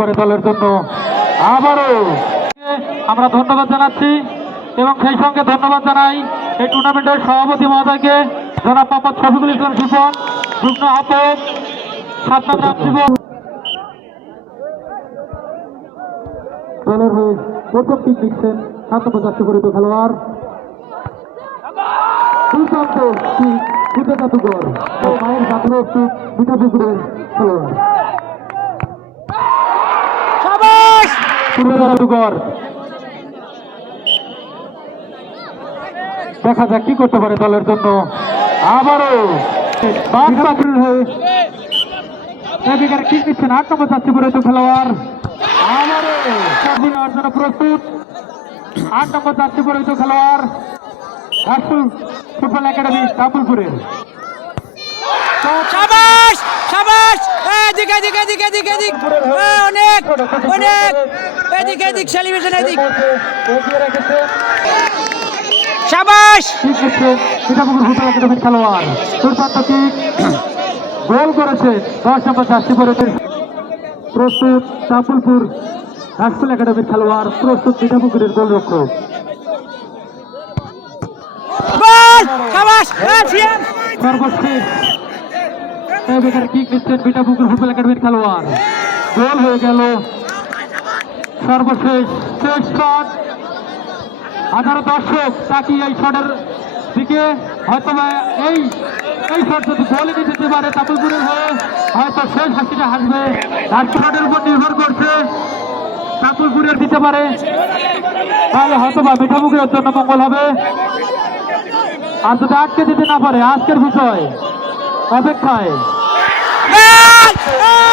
পারে দলের জন্য। আবারও আমরা ধন্যবাদ জানাচ্ছি এবং সেই সঙ্গে ধন্যবাদ জানাই এই টুর্নামেন্টের সভাপতি মহোদয়কে, জনাব মোহাম্মদ শফিকুল ইসলাম শিপন, যুগ্ম আহ্বায়ক দলের হয়ে প্রথম টিম দিচ্ছেন খেলোয়াড়। দুর্দান্ত জাদুঘর মায়ের মিঠা পুকুরের খেলোয়াড়। জাদুঘর দেখা যাক কি করতে পারে দলের জন্য। আবারও বাদ বাকির হয়ে এদিকে কি দিচ্ছেন আট নম্বর চারশো পরিত খেলোয়াড়। আবারও জন্য প্রস্তুত। আট নম্বর পরিত খেলোয়াড়। ফুটবল একাডেমি তাপুলপুরের সাবাস সাবাস। এদিক এদিক এদিক এদিক এদিক। অনেক অনেক। এদিক এদিক সেলিব্রেশন এদিক। সাবাস। সীতাপুকুর একাডেমির খেলোয়াড় গোল করেছে দশ নম্বর পরিতের প্রস্তুত তাপুলপুর রাসুল একাডেমির খেলোয়াড় প্রস্তুত সীতাপুকুরের গোলরক্ষক। সর্বশেষ বেকার কিক নিচ্ছেন বিটাপুকুর ফুটবল একাডেমির খেলোয়াড়। গোল হয়ে গেল। সর্বশেষ শেষ শট। হাজারো দর্শক তাকিয়ে এই শটের দিকে। হয়তো এই এই শট যদি গোলে নিয়ে পারে তাপুলপুরের হয়ে, হয়তো শেষ হাসিটা হাসবে। আর শটের উপর নির্ভর করছে তাপুলপুরের দিতে পারে। তাহলে হয়তো বা মিঠাপুকুরের জন্য মঙ্গল হবে। আর যদি আটকে দিতে না পারে, আজকের বিষয়। অপেক্ষায় বল! এ,